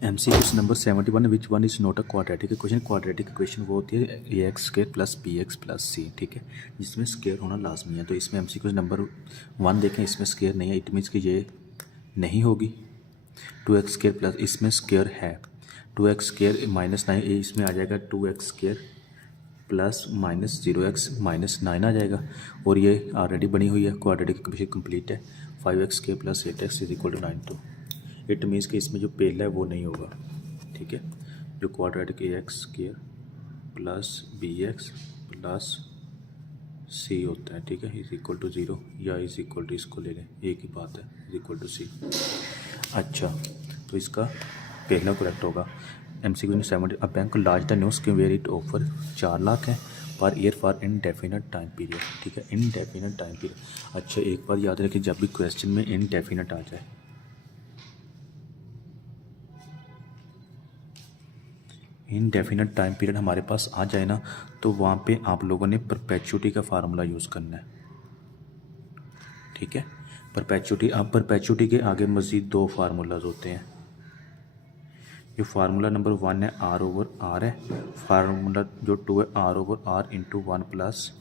MC question number 71 which one is not a quadratic equation. Quadratic equation वो होती है ax² plus bx plus c, ठीक है, जिसमें स्क्वायर होना लाजमी है। तो इसमें MC क्वेश्चन नंबर 1 देखें, इसमें स्क्वायर नहीं है, इट मीन्स कि ये नहीं होगी। 2x² प्लस इसमें स्क्वायर है, 2x² माइनस 9 इसमें आ जाएगा 2x² plus minus 0x minus 9 आ जाएगा, और ये ऑलरेडी बनी हुई है, क्वाड्रेटिक इक्वेशन कंप्लीट है। 5x² plus 8x is equal to 9। तो इट मीन्स कि इसमें जो पहला है वो नहीं होगा, ठीक है। जो quadratic ax² plus bx plus c होता है, ठीक है, इज इक्वल टू 0 या इज इक्वल टू, इसको ले लें, एक ही बात है, इज इक्वल टू c। अच्छा, तो इसका पहला करेक्ट होगा। MCQ 70 a bank large the new scheme where it offer 4 lakh है per year for indefinite time period, ठीक है, इनडेफिनेट टाइम पीरियड। अच्छा, एक बार याद रखें, जब भी क्वेश्चन में इनडेफिनेट आ जाए, इनडेफिनेट टाइम पीरियड हमारे पास आ जाए ना, तो वहाँ पे आप लोगों ने परपेचुटी का फार्मूला यूज़ करना है, ठीक है। परपेचुटी, अब परपेचुटी के आगे मज़ीद 2 फार्मूलाज होते हैं। ये फार्मूला नंबर 1 है R/R है, फार्मूला जो 2 है R/R इंटू 1 प्लस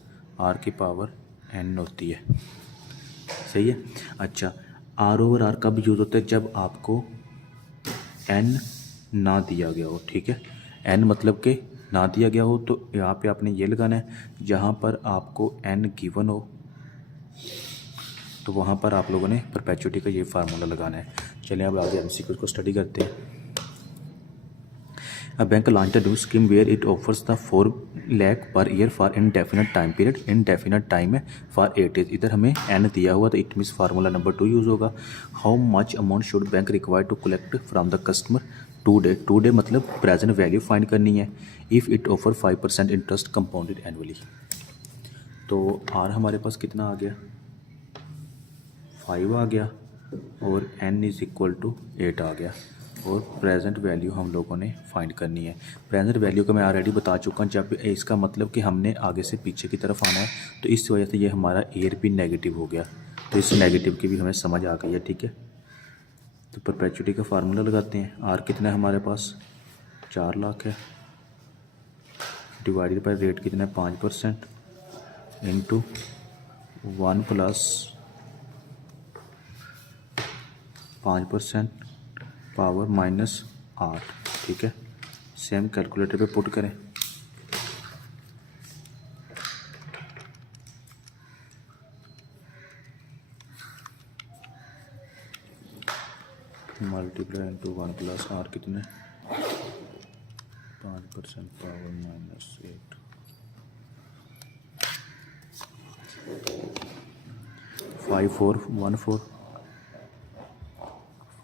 R की पावर n होती है, सही है। अच्छा, R/R कब यूज़ होता है? जब आपको n ना दिया गया हो, ठीक है, n मतलब कि ना दिया गया हो, तो यहाँ पे आपने ये लगाना है। जहाँ पर आपको n गिवन हो तो वहाँ पर आप लोगों ने परपेचुटी का ये फार्मूला लगाना है। चलिए अब आगे MCQ को स्टडी करते हैं। A bank launched a new scheme where it offers the 4 lakh per year for indefinite time period। indefinite time है for 8 years। इधर हमें n दिया हुआ, तो it means formula number 2 use होगा। How much amount should bank require to collect from the customer today मतलब present value find करनी है। If it offer 5% interest compounded annually. तो आर हमारे पास कितना आ गया, 5 आ गया, और n इज़ इक्वल टू 8 आ गया, और प्रेजेंट वैल्यू हम लोगों ने फाइंड करनी है। प्रेजेंट वैल्यू को मैं ऑलरेडी बता चुका हूँ, जब इसका मतलब कि हमने आगे से पीछे की तरफ आना है, तो इस वजह से ये हमारा एयर भी नेगेटिव हो गया, तो इस नेगेटिव की भी हमें समझ आ गई है, ठीक है। तो परपेचुटी का फार्मूला लगाते हैं। आर कितना है हमारे पास, 4 लाख है, डिवाइडेड बाई रेट कितना है 5% इंटू 1 प्लस 5% पावर माइनस 8, ठीक है। सेम कैलकुलेटर पे पुट करें, मल्टीप्लाई इंटू 1 प्लस आर कितने 5% पावर माइनस 8,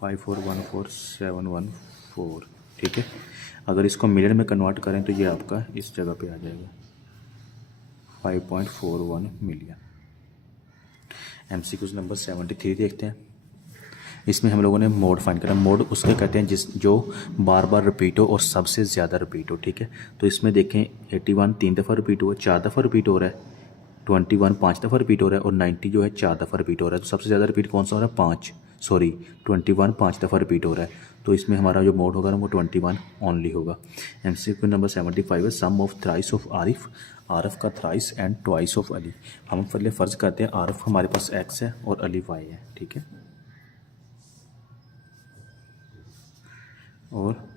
5414 ठीक है। अगर इसको मिलियन में कन्वर्ट करें तो ये आपका इस जगह पे आ जाएगा 5.41 मिलियन। MCQ नंबर 73 देखते हैं। इसमें हम लोगों ने मोड फाइंड करा। मोड उसके कहते हैं जो बार बार रिपीट हो और सबसे ज़्यादा रिपीट हो, ठीक है। तो इसमें देखें 81 3 दफ़ा रिपीट हुआ, 4 दफ़ा रिपीट हो रहा है, 21 5 दफ़ा रिपीट हो रहा है, और 90 जो है 4 दफ़ा रिपीट हो रहा है। तो सबसे ज़्यादा रिपीट कौन सा हो रहा है, 21 5 दफ़ा रिपीट हो रहा है। तो इसमें हमारा जो मोड होगा ना वो 21 ओनली होगा। MCQ नंबर 75 है सम ऑफ थ्राइस ऑफ आरिफ, आरफ का thrice and twice of Ali. हम पहले फ़र्ज़ करते हैं आरफ हमारे पास x है और अली y है, ठीक है, और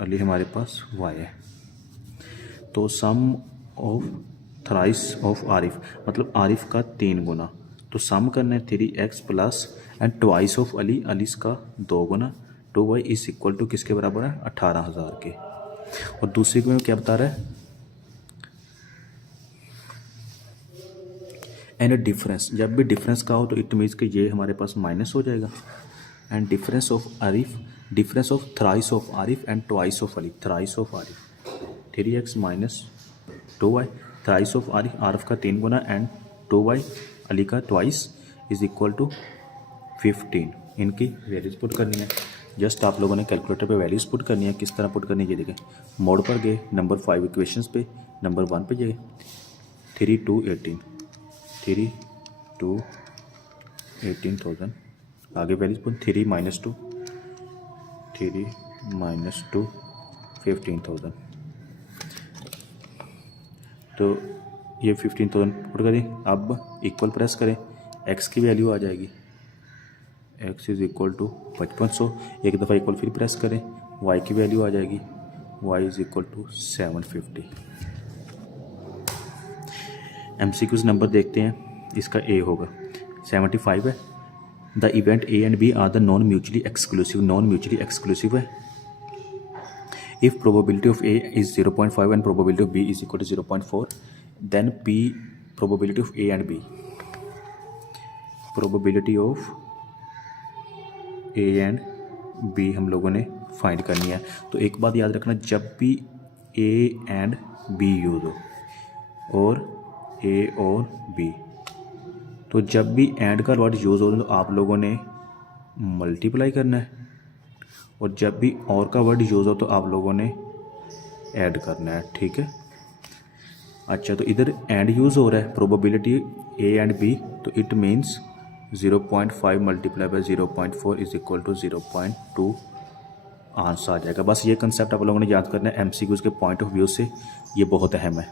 अली हमारे पास y है। तो सम ऑफ थ्राइस ऑफ आरिफ मतलब आरिफ का 3 गुना, तो सम करना है 3x plus and twice of Ali, Ali's का 2 गुना, 2y इज इक्वल टू किसके बराबर है 18,000 के। और दूसरी में क्या बता रहा है, एंड डिफरेंस, जब भी डिफरेंस का हो तो इट मीन्स कि ये हमारे पास माइनस हो जाएगा। And difference of Arif, difference of thrice of Arif and twice of Ali, thrice of Arif 3x minus 2y, thrice of Arif, Arif का 3 गुना एंड 2y अली का ट्वाइस इज इक्वल टू 15। इनकी वैल्यूज पुट करनी है। जस्ट आप लोगों ने कैलकुलेटर पे वैल्यूज पुट करनी है। किस तरह पुट करनी है ये देखें, मोड पर गए, नंबर 5 इक्वेशंस पे, नंबर 1 पे गए, 3 2 18, 3 2 18,000, आगे वैल्यूज पुट 3 माइनस 2, 3 -2 15,000। तो ये 15,000 पुट करें। अब इक्वल प्रेस करें, एक्स की वैल्यू आ जाएगी, x इज़ इक्वल टू 5500। एक दफ़ा इक्वल फिर प्रेस करें, y की वैल्यू आ जाएगी, y is equal to 750। MCQs number देखते हैं, इसका A होगा 75 है। The event A and B are the non mutually exclusive, non mutually exclusive है। If probability of A is 0.5 and probability of B is equal to 0.4, then P probability of A and B, probability of A and B हम लोगों ने find करनी है। तो एक बात याद रखना, जब भी A एंड B यूज़ हो और A और B, तो जब भी एंड का वर्ड यूज़ हो तो आप लोगों ने मल्टीप्लाई करना है, और जब भी और का वर्ड यूज़ हो तो आप लोगों ने ऐड करना है, ठीक है। अच्छा, तो इधर एंड यूज़ हो रहा है, प्रोबेबिलिटी A एंड B, तो it means 0.5 multiply by 0.4 is equal to 0.2 answer आ जाएगा। बस ये कंसेप्ट आप लोगों ने याद करना है, MCQs के पॉइंट ऑफ व्यू से ये बहुत अहम है।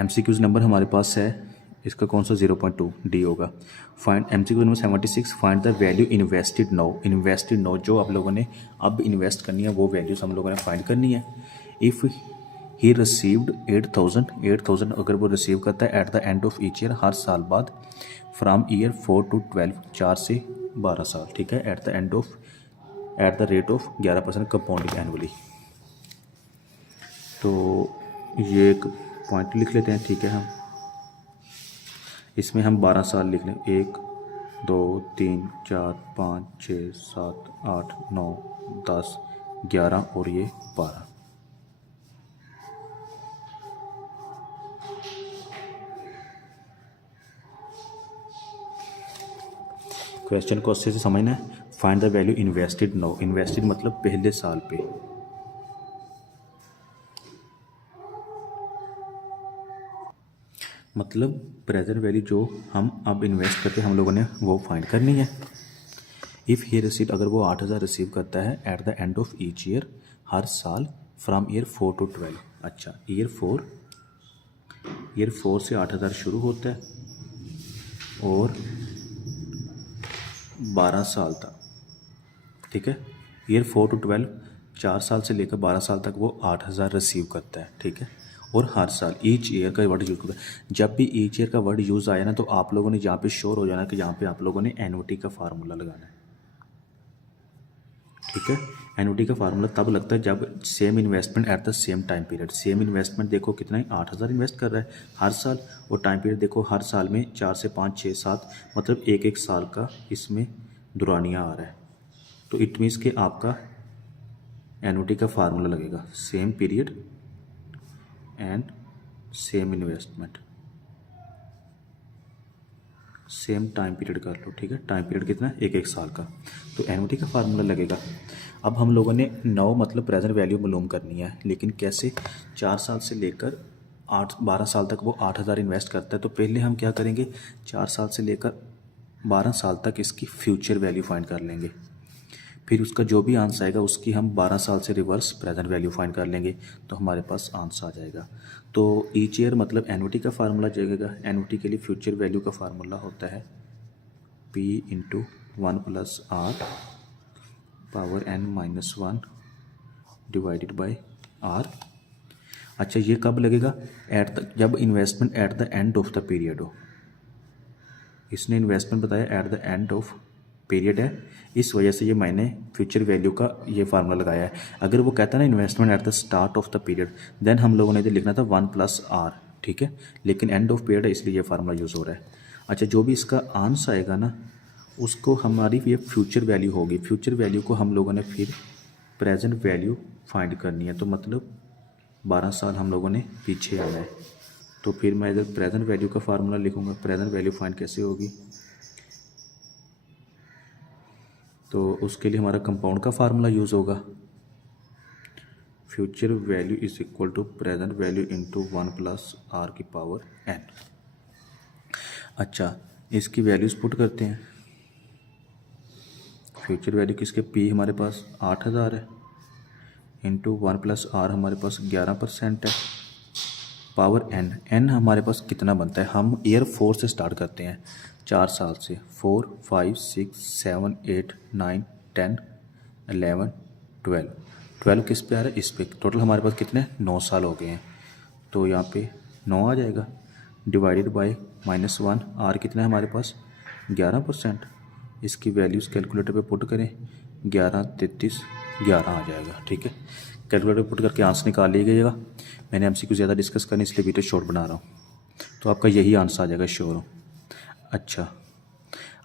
MCQs नंबर हमारे पास है, इसका कौन सा 0.2 डी होगा। Find MCQ number 76, find the value invested no. Invested no जो आप लोगों ने अब इन्वेस्ट करनी है वो वैल्यूज़ हम लोगों ने फाइंड करनी है। इफ़ ही रिसीव्ड 8,000 अगर वो रिसीव करता है at the end of each year, हर साल बाद, फ्राम ईयर 4 to 12, 4 से 12 साल, ठीक है, at the rate of 11% compounding annually. तो ये एक पॉइंट लिख लेते हैं, ठीक है। हम इसमें हम 12 साल लिख लें, 1 2 3 4 5 6 7 8 9 10 11 और ये 12। क्वेश्चन को अच्छे से समझना है। Find the value invested no, invested मतलब पहले साल पे, मतलब प्रेजेंट वैल्यू जो हम अब इन्वेस्ट करके हम लोगों ने वो फाइंड करनी है। इफ़ ही रिसीव, अगर वो 8,000 रिसीव करता है at the end of each year, हर साल, फ्राम ईयर 4 to 12। अच्छा, ईयर 4 से 8,000 शुरू होता है और 12 साल तक, ठीक है। ईयर 4 to 12, 4 साल से लेकर 12 साल तक वो 8,000 रिसीव करता है, ठीक है। और हर साल ईच ईयर का वर्ड यूज़ करता है। जब भी ईच ईयर का वर्ड यूज़ आया ना, तो आप लोगों ने यहाँ पे श्योर हो जाना कि यहाँ पे आप लोगों ने एनुटी का फार्मूला लगाना है, ठीक है। एनुटी का फार्मूला तब लगता है जब same investment at the same time period. Same investment देखो कितना है, 8,000 इन्वेस्ट कर रहा है हर साल, और टाइम पीरियड देखो हर साल में 4 से 5 6 7, मतलब एक साल का इसमें दुरानिया आ रहा है। तो इट मीन्स कि आपका एनुटी का फार्मूला लगेगा same period and same investment, same time period कर लो, ठीक है। टाइम पीरियड कितना है, एक साल का, तो एनुटी का फार्मूला लगेगा। अब हम लोगों ने 9 मतलब प्रेजेंट वैल्यू मालूम करनी है, लेकिन कैसे, 4 साल से लेकर 12 साल तक वो 8,000 इन्वेस्ट करता है। तो पहले हम क्या करेंगे, 4 साल से लेकर 12 साल तक इसकी फ्यूचर वैल्यू फाइंड कर लेंगे, फिर उसका जो भी आंसर आएगा उसकी हम 12 साल से रिवर्स प्रेजेंट वैल्यू फाइंड कर लेंगे, तो हमारे पास आंसर आ जाएगा। तो ईच ईयर मतलब एनुटी का फार्मूला जाएगा। एनुटी के लिए फ्यूचर वैल्यू का फार्मूला होता है P into 1 + R power n-1 divided by R। अच्छा, ये कब लगेगा, जब investment at the end of the period हो। इसने इन्वेस्टमेंट बताया eight the end of period है, इस वजह से ये मैंने फ्यूचर वैल्यू का ये फार्मूला लगाया है। अगर वो कहता है ना investment at the start of the period, then हम लोगों ने इधर लिखना था 1 + R, ठीक है। लेकिन एंड ऑफ पीरियड है इसलिए ये फार्मूला यूज़ हो रहा है। अच्छा, जो भी इसका आंसर आएगा ना, उसको हमारी ये फ्यूचर वैल्यू होगी। फ्यूचर वैल्यू को हम लोगों ने फिर प्रेजेंट वैल्यू फाइंड करनी है, तो मतलब 12 साल हम लोगों ने पीछे आना है। तो फिर मैं इधर प्रेजेंट वैल्यू का फार्मूला लिखूँगा। प्रेजेंट वैल्यू फाइंड कैसे होगी, तो उसके लिए हमारा कंपाउंड का फार्मूला यूज़ होगा। Future value is equal to present value into 1 + R की पावर n। अच्छा, इसकी वैल्यूज़ पुट करते हैं। फ्यूचर वैल्यू किसके, पी हमारे पास 8000 है, इंटू 1+r हमारे पास 11% है, पावर n, n हमारे पास कितना बनता है, हम ईयर 4 से स्टार्ट करते हैं, 4 साल से, 4 5 6 7 8 9 10 11 12, 12 किस पे आ रहा है, इस पे, टोटल हमारे पास कितने 9 साल हो गए हैं, तो यहाँ पे 9 आ जाएगा, डिवाइडेड बाय -1, r कितना है हमारे पास 11%, इसकी वैल्यूज़ कैलकुलेटर पे पुट करें, 11 33 11 आ जाएगा। ठीक है, कैलकुलेटर पुट करके आंसर निकाल लीजिएगा। मैंने एमसीक्यू ज़्यादा डिस्कस करने इसलिए वीडियो शॉर्ट बना रहा हूँ, तो आपका यही आंसर आ जाएगा, श्योर हो। अच्छा,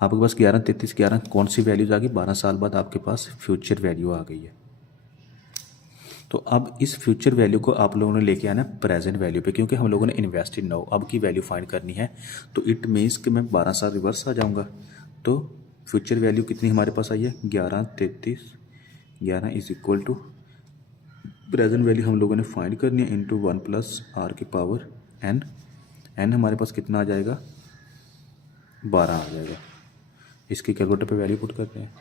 आपके पास 11 33 11 कौन सी वैल्यूज आ गई, 12 साल बाद आपके पास फ्यूचर वैल्यू आ गई है। तो अब इस फ्यूचर वैल्यू को आप लोगों ने लेके आना प्रेजेंट वैल्यू पे, क्योंकि हम लोगों ने इन्वेस्टेड नाउ अब की वैल्यू फाइंड करनी है, तो इट मीन्स कि मैं 12 साल रिवर्स आ जाऊँगा, तो फ्यूचर वैल्यू कितनी हमारे पास आई है 11 33 11 is equal to present value हम लोगों ने फाइंड करनी है इंटू 1+r की पावर n, n हमारे पास कितना आ जाएगा 12 आ जाएगा। इसकी कैलकुलेटर पे वैल्यू पुट करते हैं।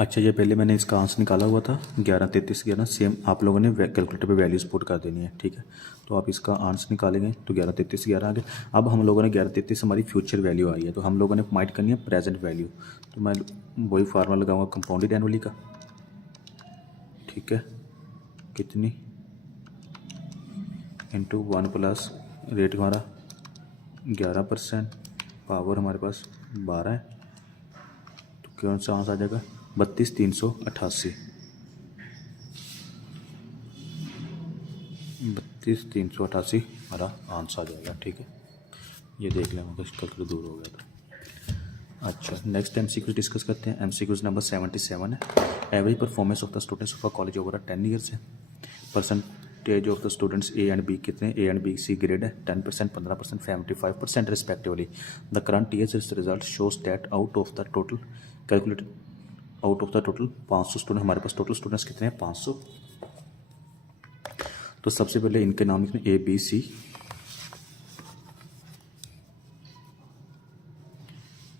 अच्छा, ये पहले मैंने इसका आंसर निकाला हुआ था 11 33 11, सेम आप लोगों ने कैलकुलेटर पे वैल्यूज पुट कर देनी है। ठीक है, तो आप इसका आंसर निकालेंगे तो 11 33 11 आ गया। अब हम लोगों ने 11 33 हमारी फ्यूचर वैल्यू आई है, तो हम लोगों ने फाइंड करनी है प्रेजेंट वैल्यू, तो मैं वही फार्मूला लगाऊंगा कंपाउंडेड एनुअली का। ठीक है, कितनी इंटू 1+ रेट हमारा 11%, पावर हमारे पास 12 है, तो कौन सा आंसर आ जाएगा 32 388, 32 388 हमारा आंसर आ जाएगा। ठीक है, ये देख लें, कैलकुलेटर दूर हो गया था। अच्छा, नेक्स्ट एमसीक्यूज डिस्कस करते हैं। एमसीक्यूज नंबर 77 है। Average performance of the students of a college over 10 years है। Percentage of the students A and B कितने, A and B C grade है 10%, 15%, 75% respectively. The current years result shows that out of the total calculate out of the total 500 student, हमारे पास total students कितने हैं 500। तो सबसे पहले इनके नाम लिखने ए बी सी,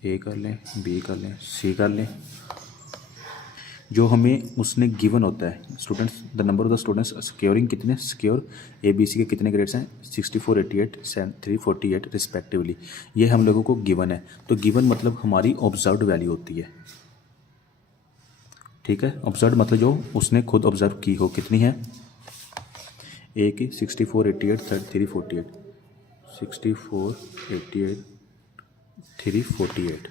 ए कर लें, बी कर लें, सी कर लें। जो हमें उसने गिवन होता है students, the number of the students securing कितने, सिक्योर ए बी सी के कितने ग्रेड्स हैं 64 88 348 रिस्पेक्टिवली, ये हम लोगों को गिवन है। तो गिवन मतलब हमारी ऑब्जर्व्ड वैल्यू होती है। ठीक है, ऑब्जर्व मतलब जो उसने खुद ऑब्जर्व की हो, कितनी है ए की 64 88 348, 64 88 348।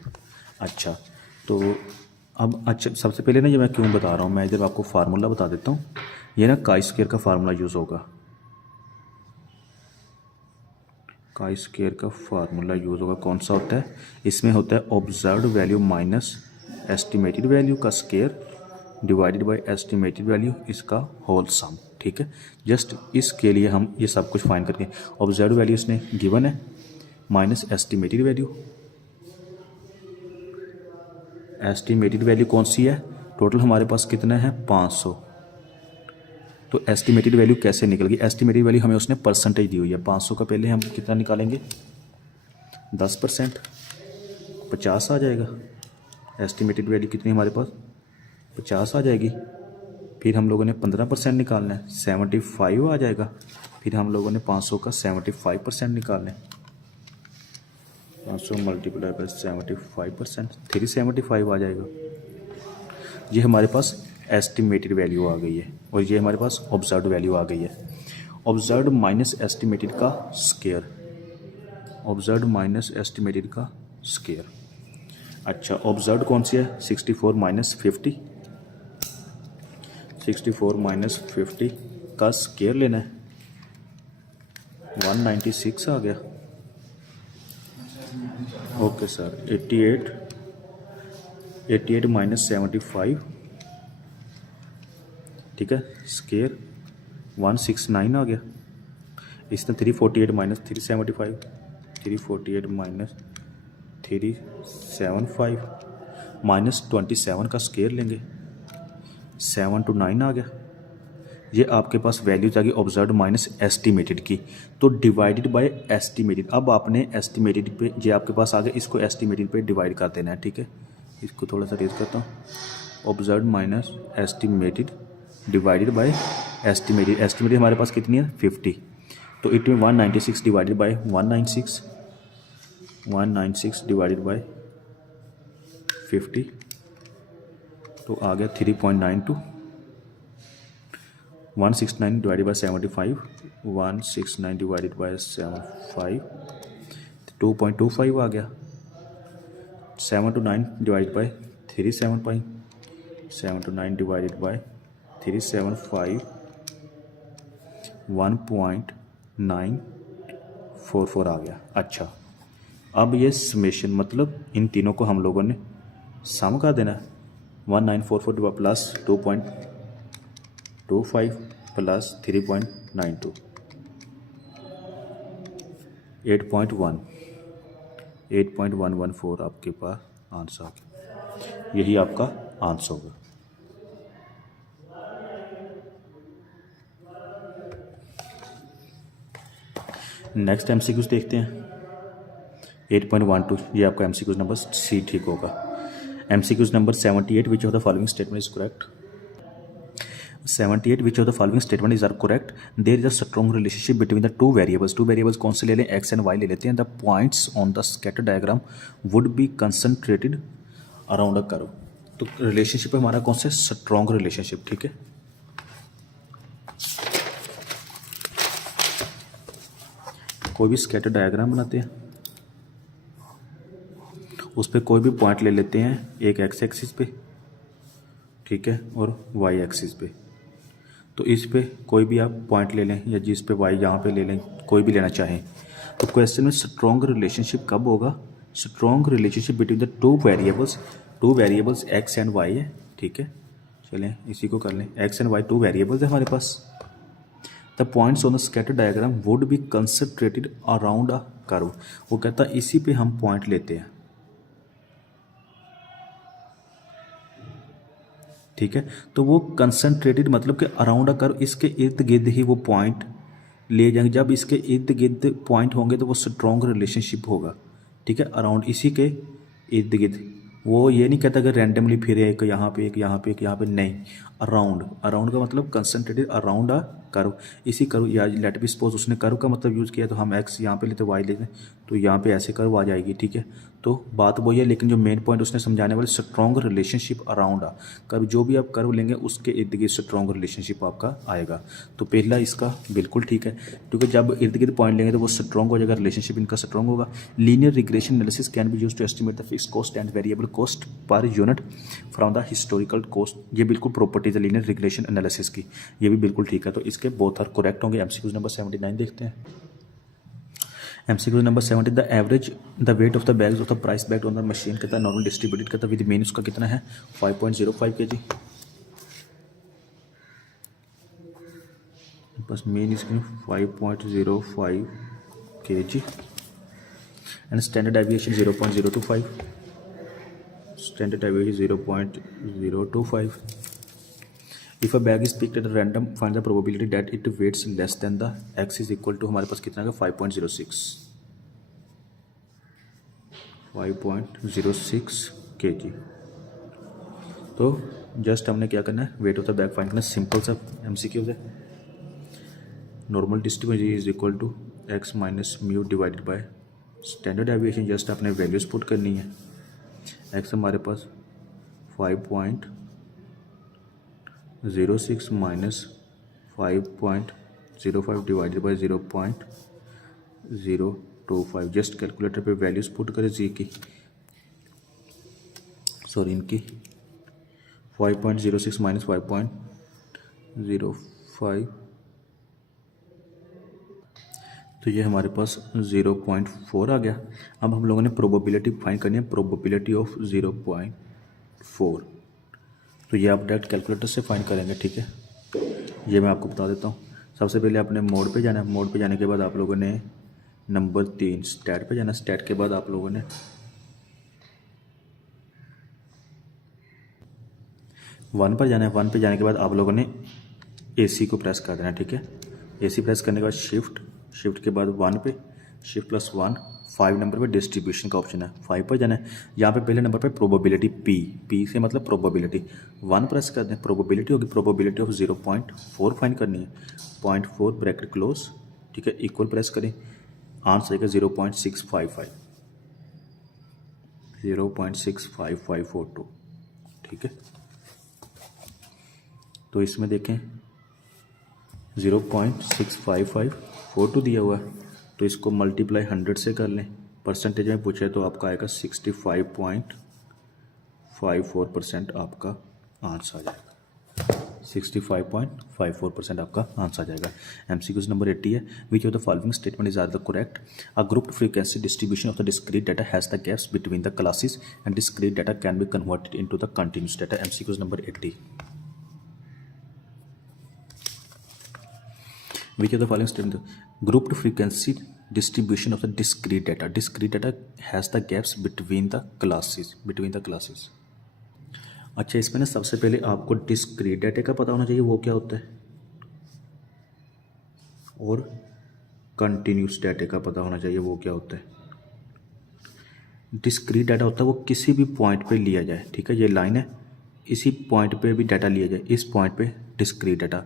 अच्छा, तो अब अच्छा सबसे पहले ना ये मैं क्यों बता रहा हूँ, मैं इधर आपको फार्मूला बता देता हूँ। ये ना काई स्क्वायर का फार्मूला यूज़ होगा, काई स्क्वायर का फार्मूला यूज़ होगा। कौन सा होता है, इसमें होता है observed value minus estimated value का square divided by estimated value इसका होल सम। ठीक है, जस्ट इसके लिए हम ये सब कुछ फाइंड करके, ऑब्जर्व्ड वैल्यू इसने गिवन है minus estimated value, estimated value कौन सी है, टोटल हमारे पास कितना है 500। तो एस्टिमेटेड वैल्यू कैसे निकलेगी, एस्टिमेटेड वैल्यू हमें उसने परसेंटेज दी हुई है, 500 का पहले हम कितना निकालेंगे 10%, 50 आ जाएगा। एस्टिमेटेड वैल्यू कितनी हमारे पास 50 आ जाएगी। फिर हम लोगों ने 15% निकालना है, 75 आ जाएगा। फिर हम लोगों ने 500 का 75% निकालना है, 500 मल्टीप्लाई बाय 75%, 375 आ जाएगा। ये हमारे पास एस्टिमेटेड वैल्यू आ गई है, और ये हमारे पास ऑब्जर्व्ड वैल्यू आ गई है। ऑब्जर्व्ड माइनस एस्टिमेटेड का स्क्वायर, ऑब्जर्व्ड माइनस एस्टिमेटेड का स्क्वायर। अच्छा, ऑब्जर्व्ड कौन सी है 64 माइनस 50, 64 माइनस 50 का स्क्वायर लेना है, 196 आ गया। ओके सर, 88 माइनस 75, ठीक है, स्क्वायर 169 आ गया। इसमें 348 माइनस 375, 348 माइनस 375 माइनस 27 का स्क्वायर लेंगे, 7 to 9 आ गया। ये आपके पास वैल्यूज आ गई ऑब्जर्व्ड माइनस एस्टिमेटेड की, तो डिवाइडेड बाय एस्टिमेटेड। अब आपने एस्टिमेटेड पे, ये आपके पास आ गया, इसको एस्टिमेटेड पे डिवाइड कर देना है। ठीक है, इसको थोड़ा सा रेज करता हूँ, observe minus estimated divided by estimated, estimated हमारे पास कितनी है 50, तो इट में 196 डिवाइडेड बाय 196 डिवाइडेड बाय 50, तो आ गया 3.92, 169 डिवाइडेड बाय 75, 169 डिवाइडेड बाय 75, 2.25 आ गया, 7 to 9 divided by 375, 7 to 9 divided by 375, 1.944 आ गया। अच्छा, अब ये समेशन मतलब इन तीनों को हम लोगों ने सम कर देना, 1944 प्लस 2.25 प्लस 3.92, 8.114 आपके पास आंसर आ गया। यही आपका आंसर होगा। नेक्स्ट एमसीक्यूज देखते हैं। 8.12 ये आपका एमसीक्यूज नंबर सी ठीक होगा। MCQs number 78 which of the following statement is correct. 78 which of the following statement is are correct. There is a strong relationship between the two variables कौन से ले लें, एक्स एंड वाई ले लेते हैं। The points on the scatter diagram would be concentrated around a curve. तो relationship हमारा कौन सा स्ट्रॉन्ग रिलेशनशिप, ठीक है। कोई भी स्कैटर डायग्राम बनाते हैं, उस पर कोई भी पॉइंट ले लेते हैं, एक एक्स एक्सिस पे, ठीक है, और वाई एक्सिस पे। तो इस पे कोई भी आप पॉइंट ले लें या जिस पे वाई यहाँ पे ले लें, कोई भी लेना चाहें। तो क्वेश्चन में स्ट्रॉन्ग रिलेशनशिप कब होगा, strong relationship between the two variables x and y है, ठीक है। चलें इसी को कर लें, x and y two variables है हमारे पास। The points on the scatter diagram would be concentrated around a curve. वो कहता है इसी पे हम पॉइंट लेते हैं, ठीक है। तो वो कंसंट्रेटेड मतलब कि अराउंड अ कर्व, इसके इर्द गिर्द ही वो पॉइंट ले जाएंगे। जब इसके इर्द गिर्द पॉइंट होंगे तो वो स्ट्रॉन्ग रिलेशनशिप होगा, ठीक है। अराउंड इसी के इर्द गिर्द, वो ये नहीं कहता कि रैंडमली फिर एक यहाँ पे एक यहाँ पे एक यहाँ पे, नहीं। अराउंड का मतलब कंसंट्रेटेड अराउंड अ कर्व। इसी कर्व या लेट बी सपोज उसने कर्व का मतलब यूज़ किया, तो हम एक्स यहाँ पे लेते वाई लेते, तो यहाँ पे ऐसे कर्व आ जाएगी, ठीक है। तो बात वही है, लेकिन जो मेन पॉइंट उसने समझाने वाले strong relationship around a curve, जो भी आप कर्व लेंगे उसके इर्द गिर्द स्ट्रॉन्ग रिलेशनशिप आपका आएगा। तो पहला इसका बिल्कुल ठीक है, क्योंकि जब इर्द गिर्द पॉइंट लेंगे तो वो स्ट्रॉन्ग हो जाएगा, रिलेशनशिप इनका स्ट्रॉन्ग होगा। Linear regression analysis can be used to estimate the fixed cost and variable cost per unit from the historical cost. ये बिल्कुल प्रॉपर्टीज है लीनियर रिग्रेशन एनालिसिस की, ये भी बिल्कुल ठीक है। तो इसके बोथ आर करेक्ट होंगे। एमसीक्यूज नंबर 79 देखते हैं। MCQs number 70, the average the wait of the bags of the price bag on the machine कहता है नॉर्मल डिस्ट्रीब्यूटेड कहता है विद मीन उसका कितना है 5.05 kg। बस मीन इसकी 5.05 kg and standard deviation 0.025, standard deviation 0.025। If a bag is picked at random find the probability that it weighs less than the X is equal to हमारे पास कितना है 5.06 kg। तो जस्ट हमने क्या करना है, weight of the bag find करना है। सिंपल सा एमसीक्यू है। Normal distribution is equal to X minus mu divided by standard deviation, just आपने वैल्यूज पुट करनी है। एक्स हमारे पास 5.06 minus 5.05 divided by 0.025। Just calculator पे वैल्यूज पुट करें जी की, सॉरी इनकी 5.06 माइनस 5.05, तो ये हमारे पास 0.4 आ गया। अब हम लोगों ने प्रोबेबिलिटी फाइंड करनी है, प्रोबेबिलिटी ऑफ 0.4। तो ये आप डायरेक्ट कैलकुलेटर से फाइंड करेंगे, ठीक है। ये मैं आपको बता देता हूँ। सबसे पहले आपने मोड पे जाना है, मोड पे जाने के बाद आप लोगों ने नंबर 3 स्टैट पे जाना। स्टैट के बाद आप लोगों ने 1 पर जाना है। 1 पे जाने के बाद आप लोगों ने AC को प्रेस कर देना, ठीक है। AC प्रेस करने के बाद शिफ्ट के बाद 1 पे, शिफ्ट +1 5 नंबर पे डिस्ट्रीब्यूशन का ऑप्शन है, 5 पर जाना है। यहाँ पे पहले नंबर पे प्रोबेबिलिटी पी से मतलब प्रोबेबिलिटी 1 प्रेस कर दें, प्रोबेबिलिटी होगी, प्रोबेबिलिटी ऑफ 0.4 फाइंड करनी है, 0.4 ब्रैकेट क्लोज, ठीक है, इक्वल प्रेस करें, आंसर आएगा 0.655, 0.65542, ठीक है। तो इसमें देखें 0.65542 दिया हुआ है, तो इसको मल्टीप्लाई 100 से कर लें, परसेंटेज में पूछे तो आपका आएगा 65.54% आपका आंसर आ जाएगा, 65.54% आपका आंसर आ जाएगा। MCQ नंबर 80 है, which of the following statement is are the correct, a group frequency distribution of the discrete data has the gaps between the classes and discrete data can be converted into the continuous data. MCQ number 80, which of the following statement, grouped frequency distribution of the discrete data has the gaps between the classes। अच्छा, इसमें ना सबसे पहले आपको discrete data का पता होना चाहिए वो क्या होता है, और कंटिन्यूस डाटा का पता होना चाहिए वो क्या होता है। डिस्क्रीट डाटा होता है वो किसी भी पॉइंट पे लिया जाए, ठीक है, ये लाइन है, इसी पॉइंट पे भी डाटा लिया जाए, इस पॉइंट पे डिस्क्रीट डाटा,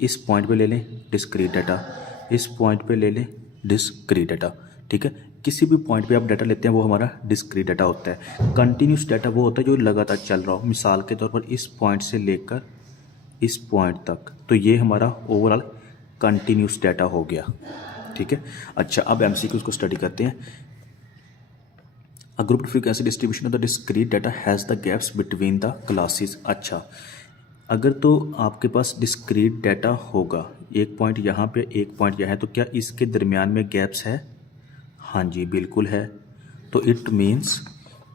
इस पॉइंट पे ले लें डिस्क्रीट डाटा, इस पॉइंट पे ले लें डिस्क्रीट डाटा, ठीक है, किसी भी पॉइंट पे आप डाटा लेते हैं वो हमारा डिस्क्रीट डाटा होता है। कंटिन्यूस डाटा वो होता है जो लगातार चल रहा हो, मिसाल के तौर पर इस पॉइंट से लेकर इस पॉइंट तक, तो ये हमारा ओवरऑल कंटिन्यूस डाटा हो गया, ठीक है। अच्छा, अब MCQ को स्टडी करते हैं। अ group frequency distribution of the discrete data has the gaps between the classes. अच्छा, अगर तो आपके पास डिस्क्रीट डाटा होगा, एक पॉइंट यहाँ पे एक पॉइंट यहाँ है, तो क्या इसके दरमियान में गैप्स है? हाँ जी, बिल्कुल है। तो इट मीन्स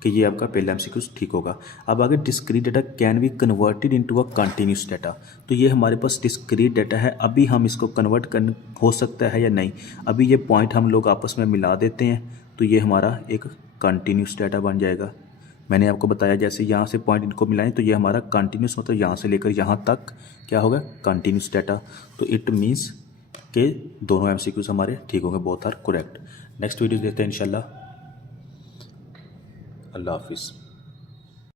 कि ये आपका पहला MCQ ठीक होगा। अब आगे discrete data can be converted into a continuous data, तो ये हमारे पास डिस्क्रीट डाटा है, अभी हम इसको कन्वर्ट कर हो सकता है या नहीं, अभी ये पॉइंट हम लोग आपस में मिला देते हैं तो ये हमारा एक कंटिन्यूस डाटा बन जाएगा। मैंने आपको बताया जैसे यहाँ से पॉइंट इनको मिलाएं तो ये हमारा कंटिन्यूस मतलब यहाँ से लेकर यहाँ तक क्या होगा, कंटिन्यूस डाटा। तो इट मीन्स के दोनों MCQs हमारे ठीक होंगे, both are correct. Next video देखते हैं इंशाल्लाह। अल्लाह हाफिज़।